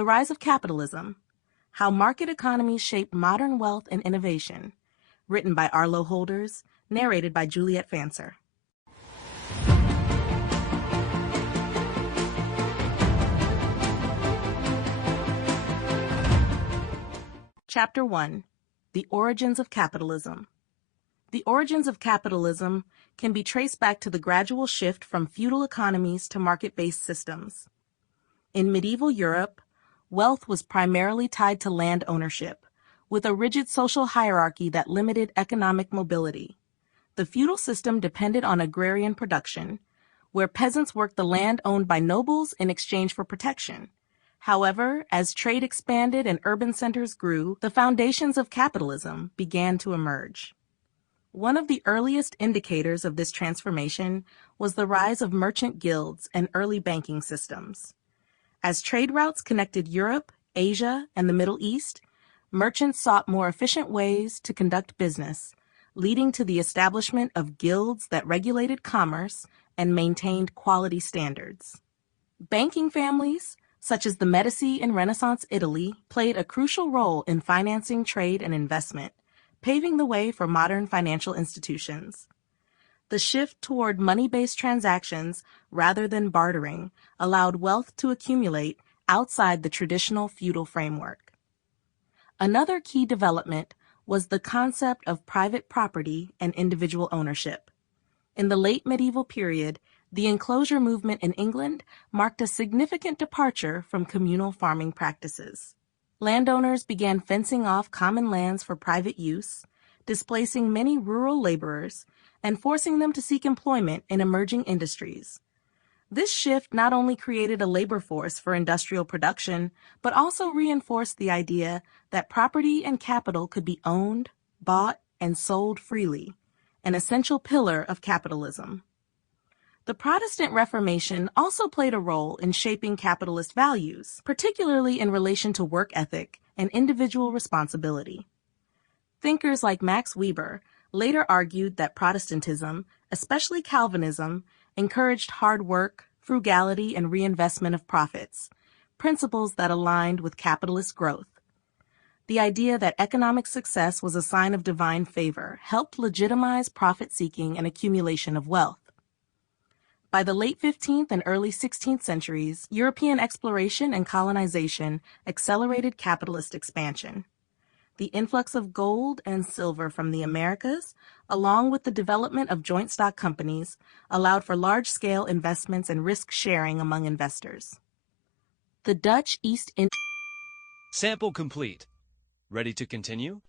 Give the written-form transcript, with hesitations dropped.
The Rise of Capitalism: How Market Economies Shape Modern Wealth and Innovation, written by Arlo Holders, narrated by Juliette Fancer. Chapter 1: The Origins of Capitalism. The origins of capitalism can be traced back to the gradual shift from feudal economies to market-based systems. In medieval Europe, wealth was primarily tied to land ownership, with a rigid social hierarchy that limited economic mobility. The feudal system depended on agrarian production, where peasants worked the land owned by nobles in exchange for protection. However, as trade expanded and urban centers grew, the foundations of capitalism began to emerge. One of the earliest indicators of this transformation was the rise of merchant guilds and early banking systems. As trade routes connected Europe, Asia, and the Middle East, merchants sought more efficient ways to conduct business, leading to the establishment of guilds that regulated commerce and maintained quality standards. Banking families, such as the Medici in Renaissance Italy, played a crucial role in financing trade and investment, paving the way for modern financial institutions. The shift toward money-based transactions rather than bartering allowed wealth to accumulate outside the traditional feudal framework. Another key development was the concept of private property and individual ownership. In the late medieval period, the enclosure movement in England marked a significant departure from communal farming practices. Landowners began fencing off common lands for private use, displacing many rural laborers and forcing them to seek employment in emerging industries. This shift not only created a labor force for industrial production, but also reinforced the idea that property and capital could be owned, bought, and sold freely, an essential pillar of capitalism. The Protestant Reformation also played a role in shaping capitalist values, particularly in relation to work ethic and individual responsibility. Thinkers like Max Weber later argued that Protestantism, especially Calvinism, encouraged hard work, frugality, and reinvestment of profits, principles that aligned with capitalist growth. The idea that economic success was a sign of divine favor helped legitimize profit-seeking and accumulation of wealth. By the late 15th and early 16th centuries, European exploration and colonization accelerated capitalist expansion. The influx of gold and silver from the Americas, along with the development of joint stock companies, allowed for large-scale investments and risk-sharing among investors. The Dutch East India Sample complete. Ready to continue?